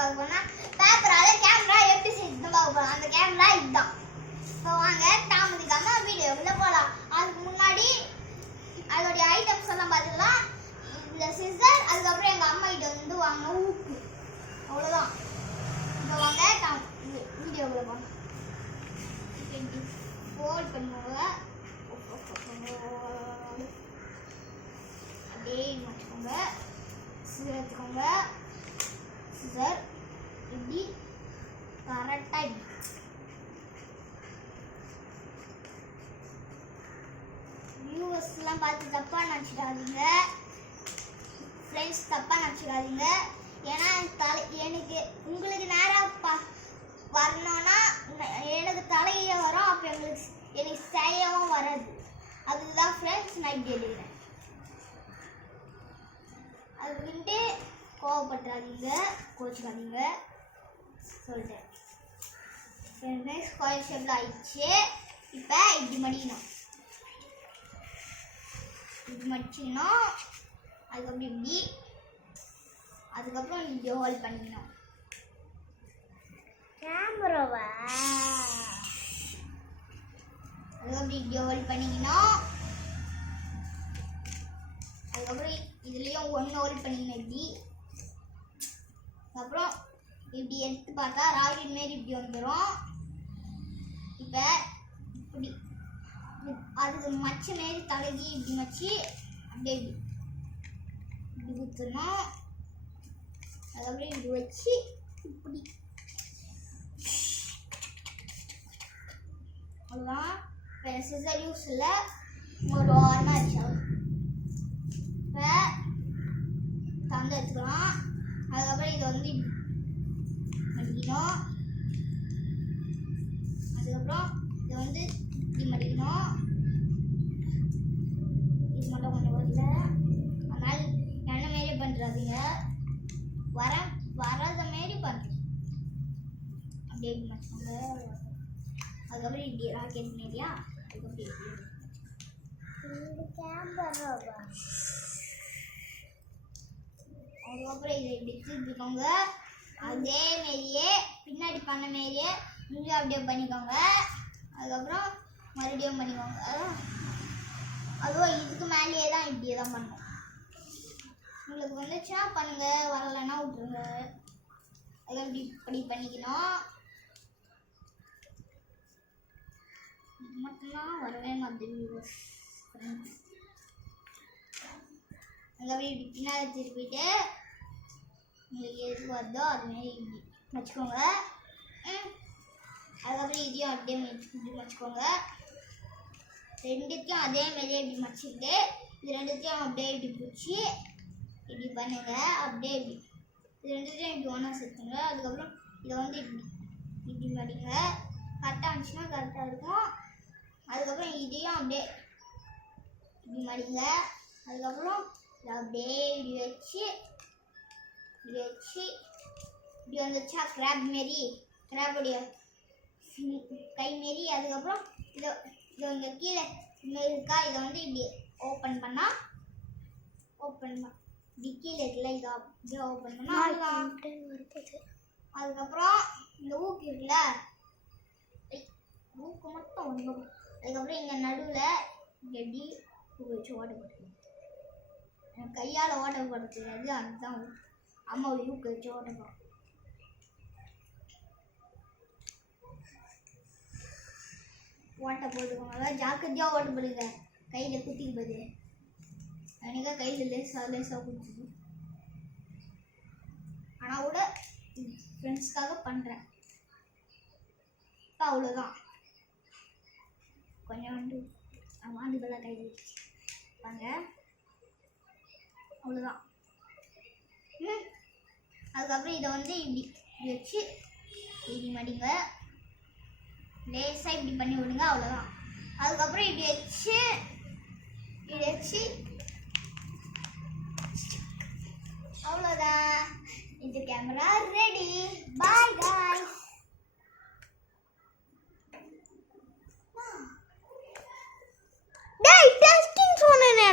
பார்க்க போனால் பேப்பரால கேமரா எப்படி செய்யுதுன்னு பார்க்க போகலாம். அந்த கேமரா இதுதான். இப்போ வாங்க தாமதிக்காமல் வீடியோக்குள்ளே போகலாம். அதுக்கு முன்னாடி அதோடைய ஐட்டம்ஸ் எல்லாம் பார்த்துக்கலாம். இந்த சிசர், அதுக்கப்புறம் எங்கள் அம்மா கிட்ட வந்து வாங்கின ஊக்கு, அவ்வளோதான். இப்போ வாங்க வீடியோக்குள்ளே போகலாம். ஃபோல்ட் பண்ணுவாங்க, அப்படியே வச்சுக்கோங்க. சிசர் எடுத்துக்கோங்க. சிசர் இப்படி கரெக்டாக இப்படி வியூவர்ஸ்லாம் பார்த்து தப்பாக நினச்சிடாதீங்க, ஃப்ரெண்ட்ஸ் தப்பாக நினச்சிடாதீங்க. ஏன்னா எனக்கு உங்களுக்கு நேராக வரணும்னா எனக்கு தலையே வரும், அப்போ எனக்கு செய்யவும் வராது. அதுதான் ஃப்ரெண்ட்ஸ் நான் இப்படி எழுதுகிறேன். அதுக்கிட்டு கோவப்பட்டுறாதீங்க, கோச்சிக்காதீங்க சொல்லிட்டேன். ஸ்கொயர் ஷேப்பில் ஆயிடுச்சு. இப்போ இப்படி மடிக்கணும், இப்படி மடிச்சிக்கணும். அதுக்கப்புறம் இப்படி, அதுக்கப்புறம் இப்படி ஹோல்ட் பண்ணிக்கணும் கேமராவை. அதுக்கப்புறம் இப்படி ஹோல்ட் பண்ணிக்கணும். அதுக்கப்புறம் இதுலேயும் ஒன்று ஹோல்ட் பண்ணிக்கணும் இப்படி. அப்புறம் இப்படி எடுத்து பார்த்தா ராக்கெட் மாரி இப்படி வந்துடும். இப்போ இப்படி அதுக்கு மச்ச மாரி தலைகி இப்படி மச்சு அப்படியே இப்படி குத்துணும். அதுக்கப்புறம் இப்படி வச்சு இப்படி, அவ்வளோதான். இப்போ சிசர் யூஸ் இல்லை, ஒரு வாரமாக ஆச்சு. இப்போ தந்து எடுத்துக்கலாம். அதுக்கப்புறம் இதை வந்து மடிக்கணும். அதுக்கப்புறம் இதை வந்து இப்படி மடிக்கணும். இது மட்டும் கொஞ்சம் வரல, அதனால் என்ன மாரி பண்ணுறாதீங்க, வராத மாரி பண்ணுறேன். அப்படியே இப்படி மடிச்சுக்கோங்க. அதுக்கப்புறம் இப்படி ராக்கெட் மாரியா, அதுக்கப்புறம் அதுக்கப்புறம் இதை இப்படி திருப்பிக்கோங்க. அதே மாரியே பின்னாடி பண்ண மாரியே இங்கே அப்படியே பண்ணிக்கோங்க. அதுக்கப்புறம் மறுபடியும் பண்ணிக்கோங்க. அதுவும் இதுக்கு மேலேயே தான் இப்படியே தான் பண்ணணும். உங்களுக்கு வந்துச்சுன்னா பண்ணுங்க, வரலைன்னா விட்டுருங்க. அதை இப்படி பண்ணிக்கணும். இது மட்டும்தான் வரவே மாட்டேங்குது. அதுக்கப்புறம் இப்படி பின்னாடி திருப்பிட்டு உங்களுக்கு எது வருதோ அதுமாரி இப்படி வச்சுக்கோங்க. அதுக்கப்புறம் இதையும் அப்படியே இப்படி வச்சுக்கோங்க. ரெண்டுத்தையும் அதே மாதிரியே இப்படி மச்சிக்கிட்டு இது ரெண்டுத்தையும் அப்படியே இப்படி பிடிச்சி இப்படி பண்ணுங்க. அப்படியே இப்படி இது ரெண்டுத்தையும் இப்படி ஒன்றா சேர்த்துங்க. அதுக்கப்புறம் இதை வந்து இப்படி இப்படி மடிங்க. கரெக்டாக இருந்துச்சுன்னா கரெக்டாக இருக்கும். அதுக்கப்புறம் இதையும் அப்படியே இப்படி மடிங்க. அதுக்கப்புறம் இதை அப்படியே இப்படி வச்சு இப்படி வந்துச்சா கிராப் மாரி, கிராபுடைய கை மாரி. அதுக்கப்புறம் இதை இங்கே கீழே இன்னும் இருக்கா, இதை வந்து இப்படி ஓப்பன் பண்ணால் இப்படி கீழே இருக்குல்ல, இதை அப்படியே ஓப்பன் பண்ணால் அதுக்கப்புறம் இந்த ஊக்கு இருக்குல்ல, ஊக்கு மட்டும் ஒன்று. அதுக்கப்புறம் இங்கே நடுவில் எப்படி ஊக்கு வச்சு ஓட்ட போட்டுருக்கேன். எனக்கு கையால் ஓட்ட போட தெரியாது, அதுதான் அம்மா ஊக்கு வச்சு ஓட்ட போகிறோம். ஓட்ட போட்டுக்கோங்க, ஜாக்கிரதையாக ஓட்ட போடுங்க. கையில் குத்திக்கு போது எனக்கு கையில் லேசாக குடிச்சிது. ஆனால் கூட ஃப்ரெண்ட்ஸ்க்காக பண்ணுறேன். இப்போ அவ்வளோதான். கொஞ்சம் வாண்டுகளாக கையில் வச்சு வாங்க, அவ்வளோதான். அதுக்கப்புறம் இதை வந்து இப்படி வச்சு இப்படி மடிங்க. லேசாக இப்படி பண்ணி விடுங்க, அவ்வளோதான். அதுக்கப்புறம் இப்படி வச்சு